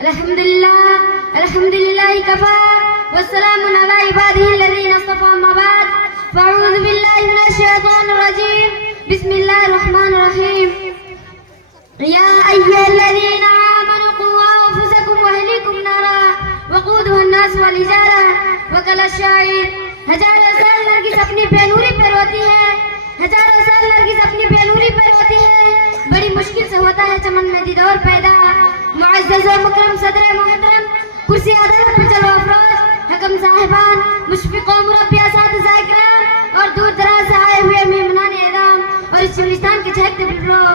الحمدللہ کفا والسلام علی عبادہ الذین اصطفى اما بعد فاعوذ باللہ من الشیطان الرجیم بسم اللہ الرحمن الرحیم یا ایھا الذین آمنوا قوا انفسکم واہلیکم نارا وقودها الناس والحجارہ وقال الشاعر ہزاروں سال نرگس اپنی بےنوری پر روتی ہے، ہزاروں سال نرگس اپنی بےنوری پر روتی ہے، بڑی مشکل سے ہوتا ہے چمن میں دیدار پیدا۔ معزز و مکرم صدر محترم، کرسی عدالت پر چلو افراد، حکم صاحبان، مشفق و مربی اساتذہ کرام اور دور دراز سے آئے ہوئے مہمانان اعظام اور اس چمنستان کے چہکتے بلبلوں،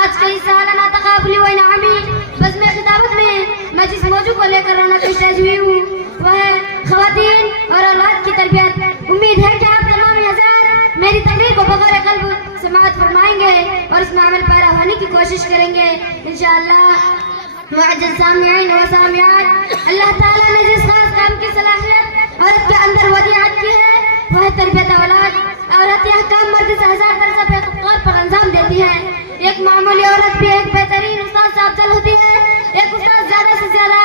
آج کا اس سالانہ تقابلی و انعامی بزم خطابت میں میں جس موضوع کو لے کر رونق اشتاق ہوئی ہوں وہ ہے خواتین اور اولاد کی تربیت۔ امید ہے کہ آپ تمام حضرات میری تقریر کو بغور قلب سماعت فرمائیں گے اور اس میں عمل پیرا ہونے کی کوشش کریں گے انشاءاللہ۔ معزز سامعین و سامعات، اللہ تعالیٰ نے جس خاص کام کی صلاحیت عورت کے اندر ودیعت کی ہے وہ ہے تربیت اولاد۔ عورت یہ کام مرد سے ہزار درجہ بے طور پر انجام دیتی ہے۔ ایک معمولی عورت بھی ایک بہترین استاد سے افضل ہوتی ہے۔ ایک استاد زیادہ سے زیادہ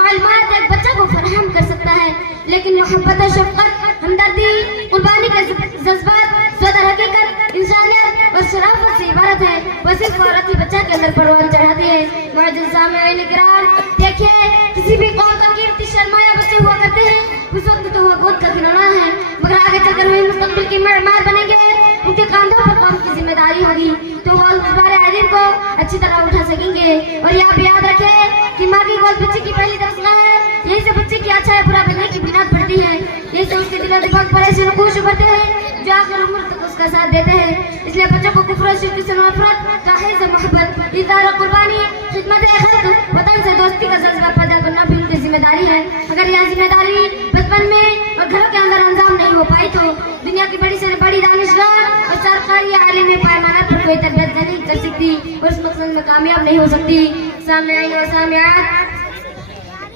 معلومات ایک بچہ کو فراہم کر سکتا ہے، لیکن محبت و شفقت، ہمدردی، قربانی کے جذبات، صدر حقیقت، انسانیت اور شرافت سے عبارت ہے، وہ صرف عورت ہی بچہ کے اندر پروان چڑھاتی ہے۔ معزز سامعین کرام، دیکھیے کسی بھی قوم کا قیمتی سرمایہ بچے ہوا کرتے ہیں، اس وقت تو وہ گود کا کھلونا ہے، مگر آگے چل کر وہ مستقبل کی معمار بنیں گے، ان کے کاندھوں پر قوم کی ذمہ داری ہوگی تو وہ اس بارے عظیم کو اچھی طرح اٹھا سکیں گے۔ اور یہ آپ یاد رکھیں کہ ماں کی گود بچے کی پہلی درسگاہ ہے، یہی سے بچے کی اچھا ہے برا بننے کی بنیاد پڑتی ہے، یہی سے اس کے دل و دماغ پر ایسے نقوش ابھرتے ہیں جو آخر عمر تک اس کا ساتھ دیتے ہیں۔ اس لیے بچوں کو کفر و شرک سے نفرت، تاحیر سے محبت، اظہار و قربانی، خدمت خلق، وطن سے دوستی کا جذبہ پیدا کرنا بھی ان کی ذمہ داری ہے۔ اگر یہ ذمہ داری بچپن میں اور گھروں کے اندر انجام نہیں ہو پائی تو دنیا کی بڑی سے بڑی دانشگاہ اور سرکاری عالمی پیمانہ پر کوئی تربیت نہیں کر سکتی اور اس مقصد میں کامیاب نہیں ہو سکتی۔ سامعین و سامعات،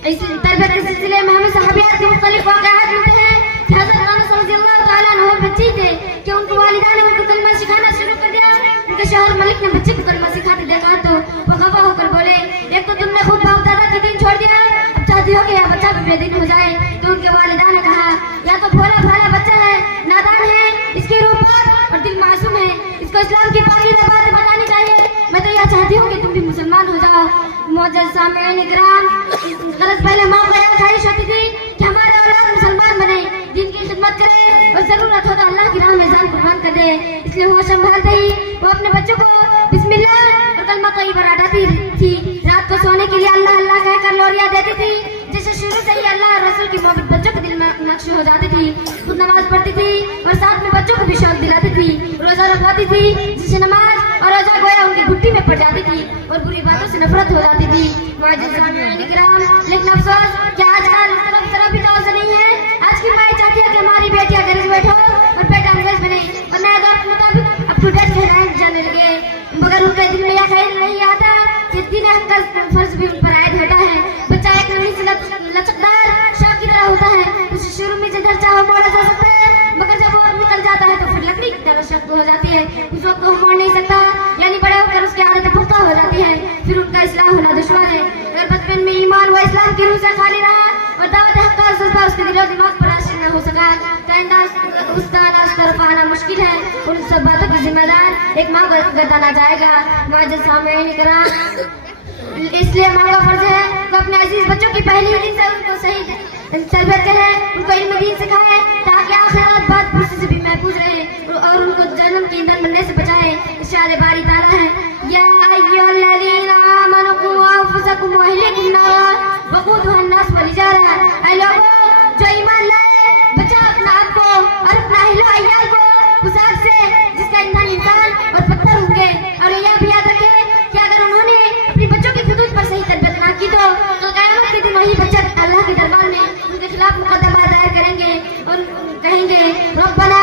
اس تربیت کے سلسلے میں ہمیں صحابیات کے مختلف واقعات ملتے ہیں کہ حضرت انس رضی اللہ تعالیٰ عنہ بچی تھے کہ ان کو والدہ نے ان کو کلمہ سکھانا شروع کر دیا۔ ان کے شوہر ملک نے بچے کو کلمہ سکھاتے دیکھا تو وہ خفا ہو کر بولے، ایک تو تم نے خود باپ دادا کے دین چھوڑ دیا، اب چاہتی ہو کہ یہ بچہ بھی بے دین ہو جائے۔ تو ان کے والدہ نے کہا، یا تو بھولا بھالا بچہ ہے، نادان ہے، اس کی روح پاک اور دل معصوم ہے، اس کو اسلام کی پاکیزہ باتیں بتانی چاہیے، میں تو یہ چاہتی ہوں کہ تم بھی مسلمان ہو جاؤ۔ معزز سامعین کرام، غلط پہلے ماں کو یہ خواہش ہوتی تھی کہ ہمارے اولاد مسلمان بنے، دین کی خدمت کرے اور ضرورت ہو تو اللہ کی راہ میں جان قربان کر دے۔ اس لیے وہ سنبھالتے ہی وہ اپنے بچوں کو بسم اللہ اور کلمہ طیبہ رٹاتی تھی۔ رات کو سونے کے لیے اللہ اللہ کہہ کر لوریاں دیتی تھی، جسے شروع سے ہی اللہ اور رسول کی محبت بچوں کے دل میں نقش ہو جاتی تھی۔ خود نماز پڑھتی تھی اور ساتھ میں بچوں کو بھی شوق دلاتی تھی۔ روزہ رکھواتی تھی جسے نماز اور روزہ گویا ان کی گھٹی میں پڑ جاتی تھی اور بری باتوں سے نفرت ہو جاتی تھی۔ معزز سامعین کرام، لیکن افسوس کہ آج کل اس طرف بھی توجہ نہیں ہے۔ آج کی مائیں چاہتی ہے کہ ہماری بیٹیاں گریجویٹ ہو اور بیٹا انگریز بنے اور نئے دور کے مطابق اپ ٹو ڈیٹ کہلائے جانے لگے، مگر ان کے دل میں یہ خیال نہیں آتا کہ دین حق کا فرض بھی ان پر عائد ہوتا ہے۔ بچہ ایک نئی سے لچکدار شاخ کی طرح ہوتا ہے، اسے شروع میں جدھر چاہو موڑا جا سکتا ہے، مگر جب وہ نکل جاتا ہے تو پھر لکڑی کی طرح سخت ہو جاتی ہے، اس وقت وہ موڑ نہیں سکتا، یعنی بڑے ہو کر اس کی عادتیں پختہ ہو جاتی ہیں، پھر ان کا اصلاح ہونا دشوار ہے۔ اگر بچپن میں ایمان و اسلام کی روح سے خالی رہا اور دعوت حق کا جذبہ اس کے دل و دماغ پر راشد نہ ہو سکا تو اس کا انداز طرف آنا مشکل ہے، ان سب باتوں کی ذمہ دار ایک ماں کو گردانا جائے گا۔ معزز سامعین کرام، اس لیے ماں کا فرض ہے کہ اپنے عزیز بچوں کی پہلی علم سے ان کو صحیح تربیت کرے، ان کو علم دین سکھائے تاکہ آخرات بعد پرسی سے بھی محفوظ رہے اور ان کو جہنم کے ایندھن بننے سے بچائے۔ ارشاد باری تعالیٰ ہے، یا ایھا الذین آمنوا قوا انفسکم واہلیکم نارا وقودها الناس والحجارہ، اے لوگوں جو ایمان لائے، بچا اپنا آپ کو اور اپنا اہل و عیال کو اس آگ سے جس کا ایندھن انسان اور پتھر ہوں گے۔ اور یہ بھی یاد رکھیں کہ اگر انہوں نے اپنی بچوں کی خطوط پر صحیح تربیت نہ کی تو قیامت کے دن وہی بچہ اللہ کے دربار میں ان کے خلاف مقدمہ دائر کریں گے اور کہیں گے، ربنا